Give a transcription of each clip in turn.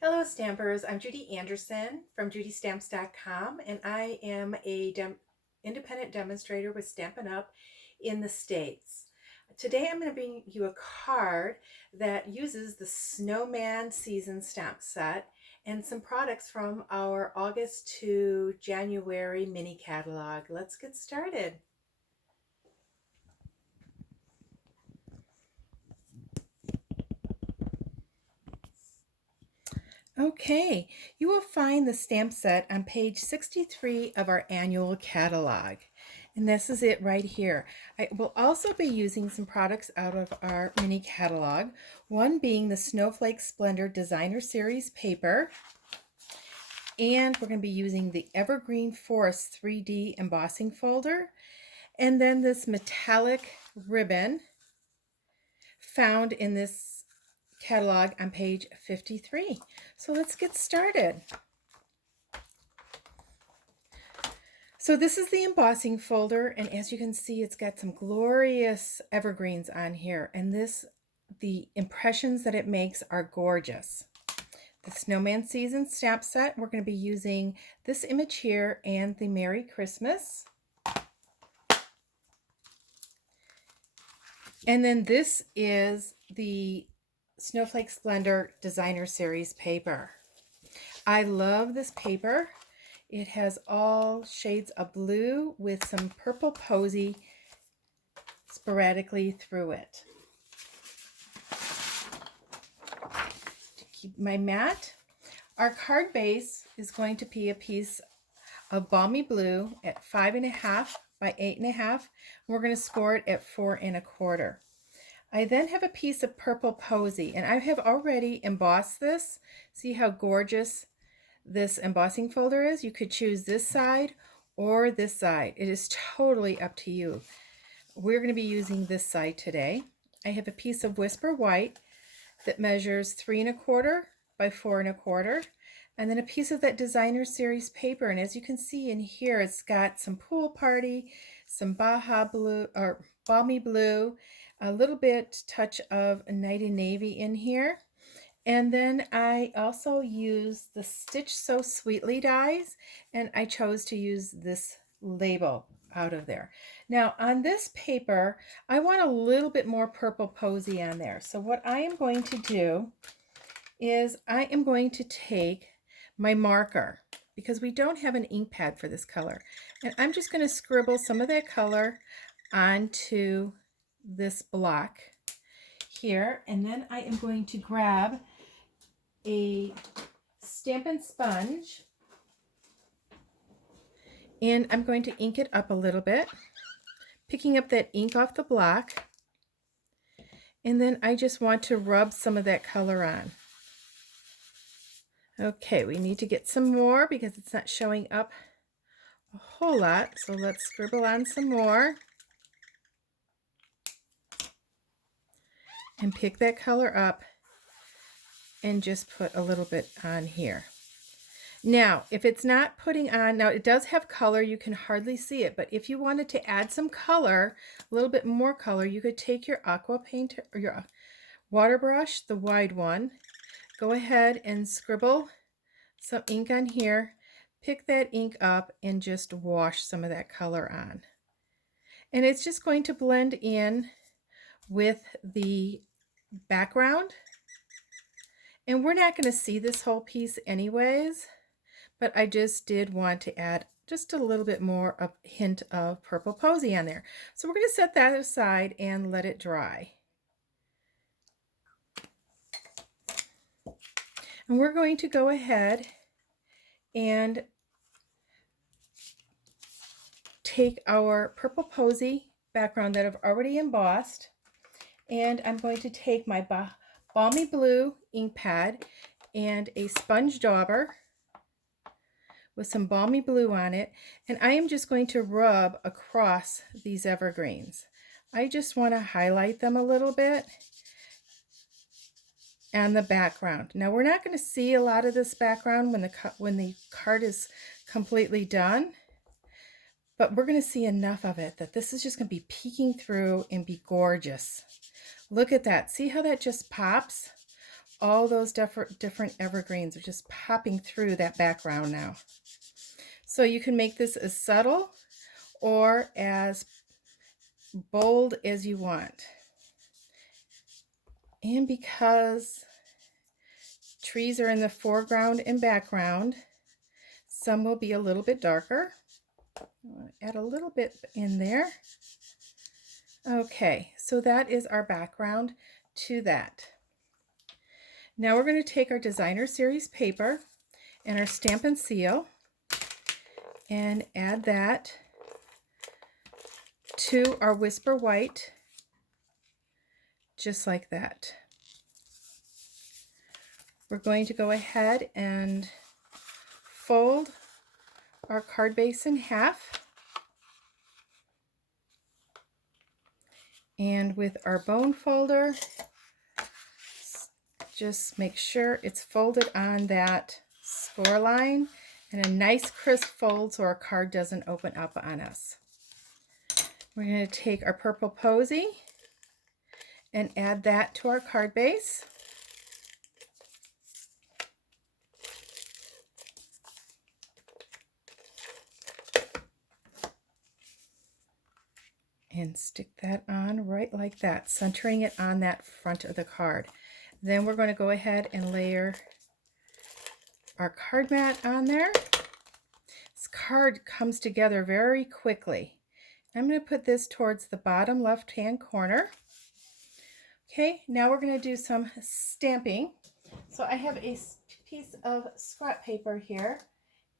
Hello Stampers, I'm Judy Anderson from judystamps.com and I am a independent demonstrator with Stampin' Up! In the States. Today I'm going to bring you a card that uses the Snowman season stamp set and some products from our August to January mini catalog. Let's get started. Okay, you will find the stamp set on page 63 of our annual catalog. And this is it right here. I will also be using some products out of our mini catalog, one being the Snowflake Splendor Designer Series paper. And we're going to be using the Evergreen Forest 3D embossing folder. And then this metallic ribbon found in this catalog on page 53. So let's get started. So this is the embossing folder, and as you can see, it's got some glorious evergreens on here, and the impressions that it makes are gorgeous. The Snowman Season stamp set, we're going to be using this image here and the Merry Christmas. And then this is the Snowflake Splendor Designer Series paper. I love this paper. It has all shades of blue with some purple posy sporadically through it. To keep my mat, our card base is going to be a piece of balmy blue at 5.5 by 8.5. We're going to score it at 4.25. I then have a piece of purple posy, and I have already embossed this. See how gorgeous this embossing folder is? You could choose this side or this side. It is totally up to you. We're going to be using this side today. I have a piece of Whisper White that measures 3.25 by 4.25, and then a piece of that Designer Series paper. And as you can see in here, it's got some Pool Party, some Baja Blue or Balmy Blue, a little bit touch of Night in Navy in here. And then I also use the Stitch So Sweetly dies, and I chose to use this label out of there. Now on this paper, I want a little bit more purple posy on there. So what I am going to do is I am going to take my marker, because we don't have an ink pad for this color, and I'm just going to scribble some of that color onto this block here, and then I am going to grab a Stampin' Sponge, and I'm going to ink it up a little bit, picking up that ink off the block, and then I just want to rub some of that color on. Okay, we need to get some more because it's not showing up a whole lot, so let's scribble on some more and pick that color up and just put a little bit on here. Now, if it's not putting on, now it does have color, you can hardly see it, but if you wanted to add some color, a little bit more color, you could take your aqua paint or your water brush, the wide one, go ahead and scribble some ink on here, pick that ink up and just wash some of that color on. And it's just going to blend in with the background. And we're not going to see this whole piece anyways, but I just did want to add just a little bit more of a hint of purple posy on there. So we're going to set that aside and let it dry. And we're going to go ahead and take our purple posy background that I've already embossed, and I'm going to take my Balmy Blue ink pad and a sponge dauber with some Balmy Blue on it, and I am just going to rub across these evergreens. I just want to highlight them a little bit and the background. Now we're not going to see a lot of this background when the card is completely done, but we're going to see enough of it that this is just going to be peeking through and be gorgeous. Look at that. See how that just pops? all those different evergreens are just popping through that background now. So you can make this as subtle or as bold as you want. And because trees are in the foreground and background, some will be a little bit darker. I'll add a little bit in there. Okay, so that is our background to that. Now we're going to take our designer series paper and our Stampin' Seal and add that to our Whisper White, just like that. We're going to go ahead and fold our card base in half, and with our bone folder, just make sure it's folded on that score line and a nice crisp fold so our card doesn't open up on us. We're going to take our purple posy and add that to our card base. And stick that on right like that, centering it on that front of the card. Then we're going to go ahead and layer our card mat on there. This card comes together very quickly. I'm going to put this towards the bottom left-hand corner. Okay, now we're going to do some stamping. So I have a piece of scrap paper here,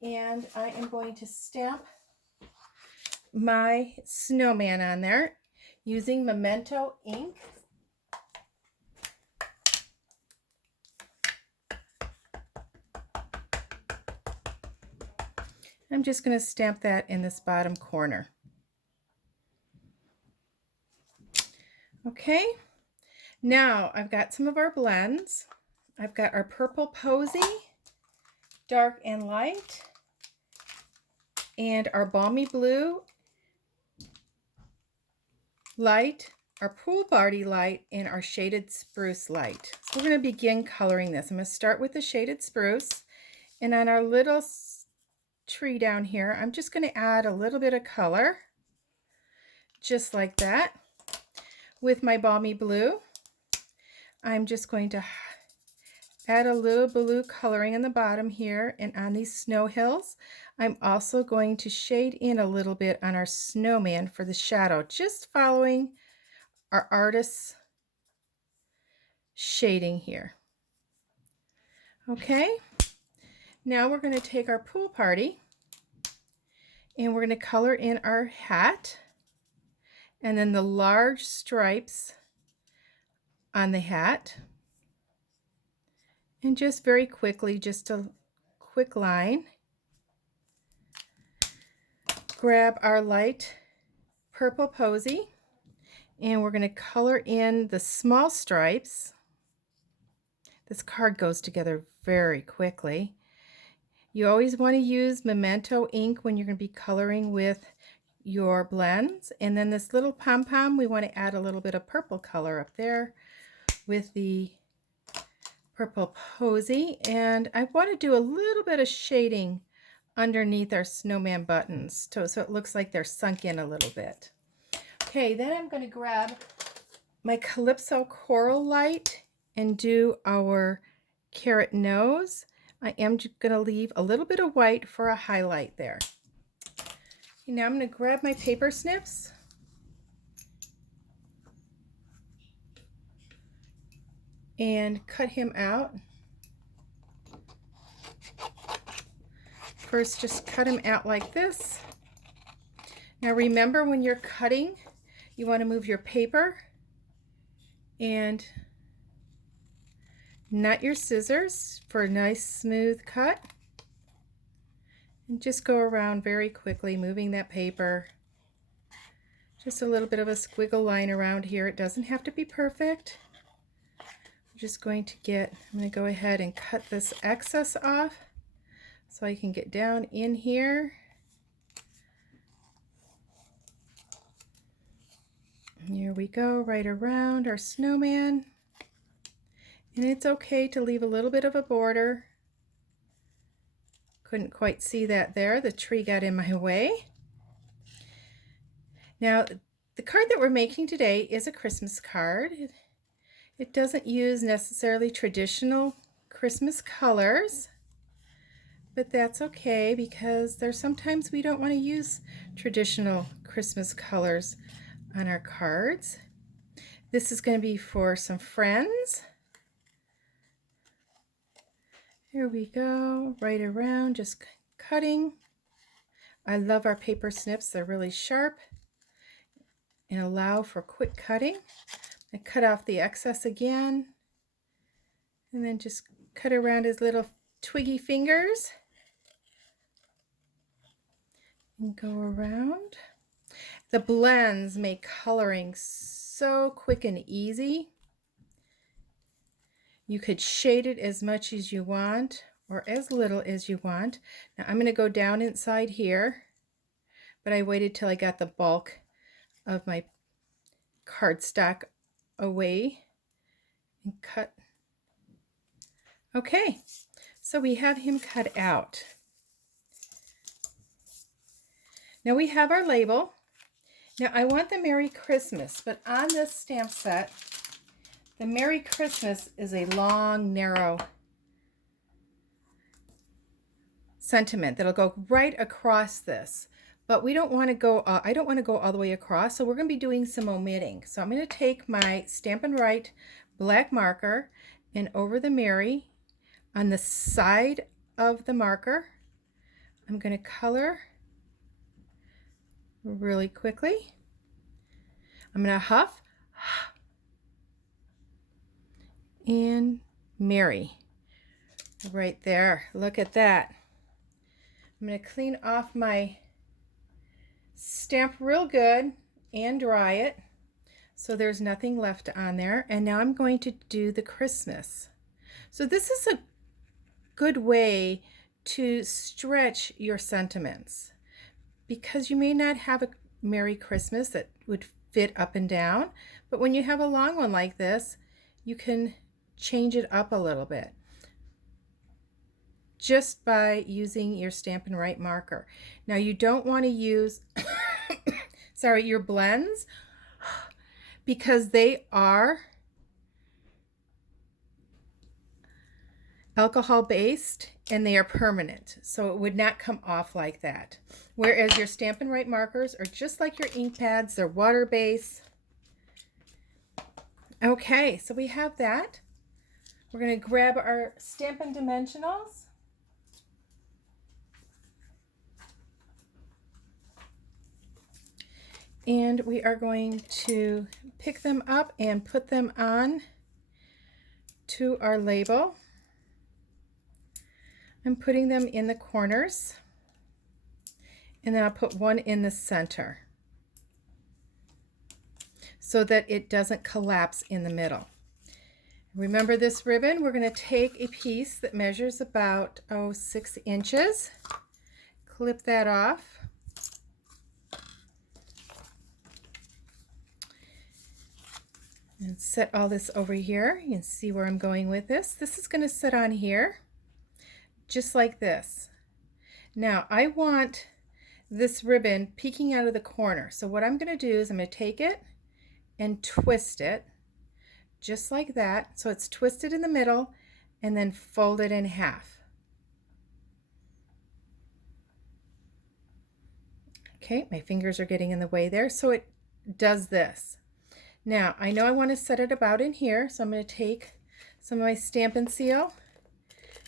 and I am going to stamp my snowman on there using Memento ink. I'm just going to stamp that in this bottom corner. Okay, now I've got some of our blends. I've got our purple posy, dark and light, and our balmy blue, light, our pool party light, and our shaded spruce light. So we're going to begin coloring this. I'm going to start with the shaded spruce, and on our little tree down here, I'm just going to add a little bit of color, just like that. With my balmy blue, I'm just going to add a little blue coloring in the bottom here and on these snow hills. I'm also going to shade in a little bit on our snowman for the shadow, just following our artist's shading here. Okay, now we're going to take our pool party and we're going to color in our hat and then the large stripes on the hat. And just very quickly, just a quick line. Grab our light purple posy and we're going to color in the small stripes. This card goes together very quickly. You always want to use Memento ink when you're going to be coloring with your blends. And then this little pom-pom, we want to add a little bit of purple color up there with the purple posy, and I want to do a little bit of shading underneath our snowman buttons so it looks like they're sunk in a little bit. Okay, then I'm going to grab my Calypso Coral Light and do our carrot nose. I am going to leave a little bit of white for a highlight there. Okay, now I'm going to grab my paper snips and cut him out. First, just cut him out like this. Now remember, when you're cutting, you want to move your paper and not your scissors for a nice smooth cut. And just go around very quickly, moving that paper. Just a little bit of a squiggle line around here. It doesn't have to be perfect. I'm just going to I'm going to go ahead and cut this excess off so I can get down in here. Here we go, right around our snowman. And it's okay to leave a little bit of a border. Couldn't quite see that there. The tree got in my way. Now, the card that we're making today is a Christmas card. It doesn't use necessarily traditional Christmas colors, but that's okay because there's sometimes we don't want to use traditional Christmas colors on our cards. This is going to be for some friends. Here we go, right around, just cutting. I love our paper snips. They're really sharp and allow for quick cutting. I cut off the excess again and then just cut around his little twiggy fingers and go around. The blends make coloring so quick and easy. You could shade it as much as you want or as little as you want. Now I'm going to go down inside here, but I waited till I got the bulk of my cardstock away and cut. Okay, so we have him cut out. Now we have our label. Now I want the Merry Christmas, but on this stamp set, the Merry Christmas is a long, narrow sentiment that'll go right across this. But we don't want to go, I don't want to go all the way across, so we're going to be doing some omitting. So I'm going to take my Stampin' Write black marker and over the Merry on the side of the marker, I'm going to color really quickly. I'm going to huff and Merry right there. Look at that. I'm going to clean off my stamp real good and dry it so there's nothing left on there. And now I'm going to do the Christmas. So this is a good way to stretch your sentiments because you may not have a Merry Christmas that would fit up and down, but when you have a long one like this, you can change it up a little bit just by using your Stampin' Write marker. Now you don't want to use sorry, your blends because they are alcohol based and they are permanent, so it would not come off like that. Whereas your Stampin' Write markers are just like your ink pads, they're water based. Okay, so we have that. We're going to grab our Stampin' Dimensionals. And we are going to pick them up and put them on to our label. I'm putting them in the corners, and then I'll put one in the center so that it doesn't collapse in the middle. Remember this ribbon, we're going to take a piece that measures about 6 inches, clip that off, and set all this over here. You can see where I'm going with this. This is going to sit on here just like this. Now I want this ribbon peeking out of the corner. So what I'm going to do is I'm going to take it and twist it just like that. So it's twisted in the middle and then fold it in half. Okay, my fingers are getting in the way there. So it does this. Now, I know I want to set it about in here, so I'm going to take some of my Stampin' Seal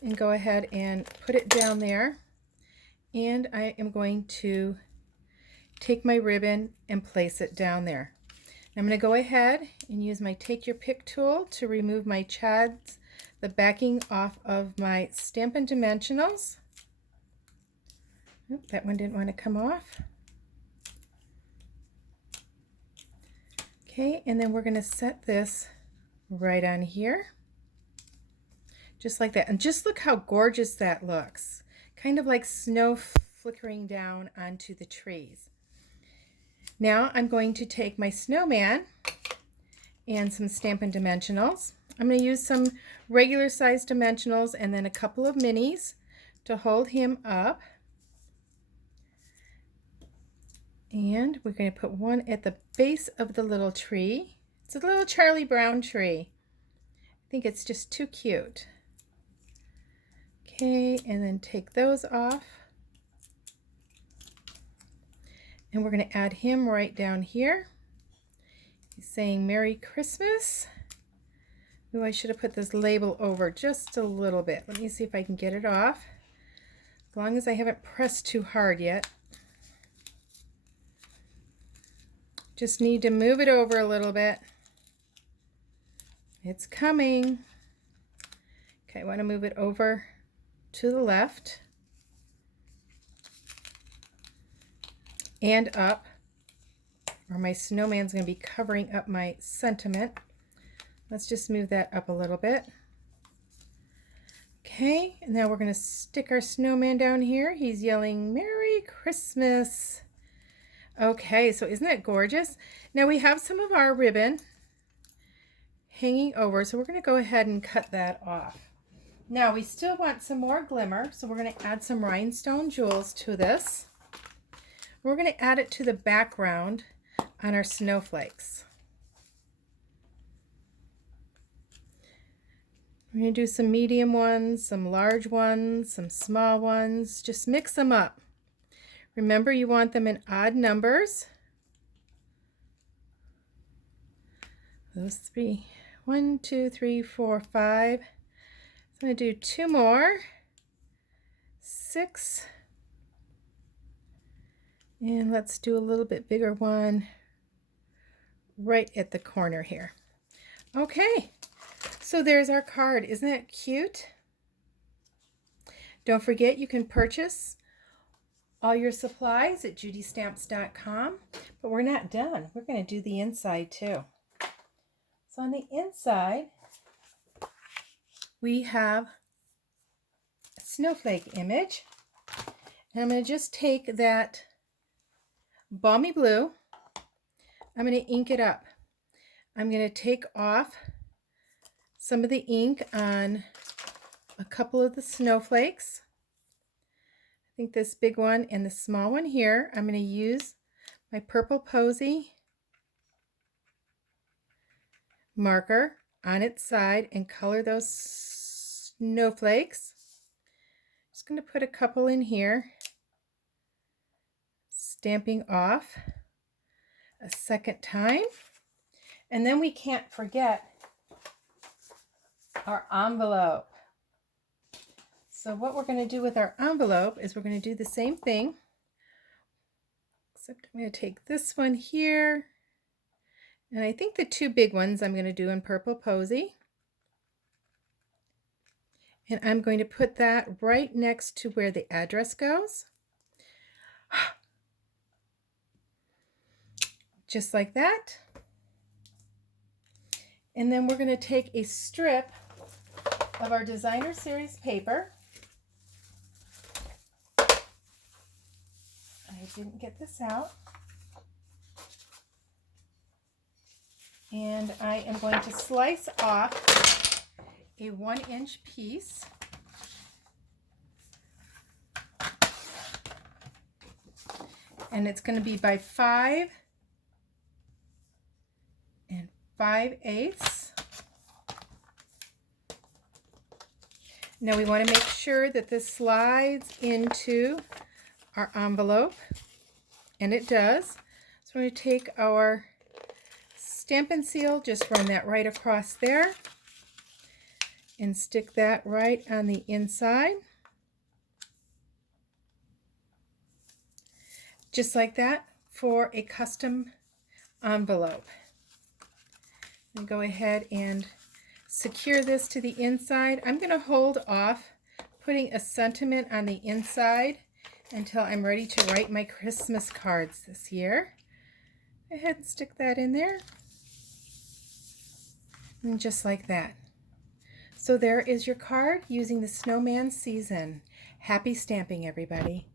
and go ahead and put it down there. And I am going to take my ribbon and place it down there. I'm going to go ahead and use my Take Your Pick tool to remove my chads, the backing off of my Stampin' Dimensionals. Oop, that one didn't want to come off. Okay, and then we're going to set this right on here, just like that. And just look how gorgeous that looks. Kind of like snow flickering down onto the trees. Now I'm going to take my snowman and some Stampin' Dimensionals. I'm going to use some regular size dimensionals and then a couple of minis to hold him up. And we're going to put one at the base of the little tree. It's a little Charlie Brown tree. I think it's just too cute. Okay, and then take those off. And we're going to add him right down here. He's saying Merry Christmas. Oh, I should have put this label over just a little bit. Let me see if I can get it off. As long as I haven't pressed too hard yet. Just need to move it over a little bit. It's coming. Okay, I want to move it over to the left and up, or my snowman's going to be covering up my sentiment. Let's just move that up a little bit. Okay, and now we're going to stick our snowman down here. He's yelling, Merry Christmas. Okay, so isn't that gorgeous? Now we have some of our ribbon hanging over, so we're going to go ahead and cut that off. Now we still want some more glimmer, so we're going to add some rhinestone jewels to this. We're going to add it to the background on our snowflakes. We're going to do some medium ones, some large ones, some small ones. Just mix them up. Remember, you want them in odd numbers. Those three. 1, 2, 3, 4, 5. I'm going to do 2 more. 6. And let's do a little bit bigger one right at the corner here. Okay, so there's our card. Isn't that cute? Don't forget, you can purchase all your supplies at judystamps.com, but we're not done. We're going to do the inside too. So on the inside, we have a snowflake image. And I'm going to just take that balmy blue. I'm going to ink it up. I'm going to take off some of the ink on a couple of the snowflakes. I think this big one and the small one here. I'm going to use my purple posy marker on its side and color those snowflakes. Just going to put a couple in here, stamping off a second time. And then we can't forget our envelope. So what we're going to do with our envelope is we're going to do the same thing, except I'm going to take this one here, and I think the 2 big ones I'm going to do in purple posy. And I'm going to put that right next to where the address goes. Just like that. And then we're going to take a strip of our designer series paper. I didn't get this out. And I am going to slice off a 1-inch piece. And it's going to be by 5 5/8. Now we want to make sure that this slides into our envelope, and it does. So we're going to take our Stampin' Seal, just run that right across there and stick that right on the inside. Just like that for a custom envelope. And go ahead and secure this to the inside. I'm going to hold off putting a sentiment on the inside until I'm ready to write my Christmas cards this year. Go ahead and stick that in there. And just like that. So there is your card using the Snowman season. Happy stamping, everybody.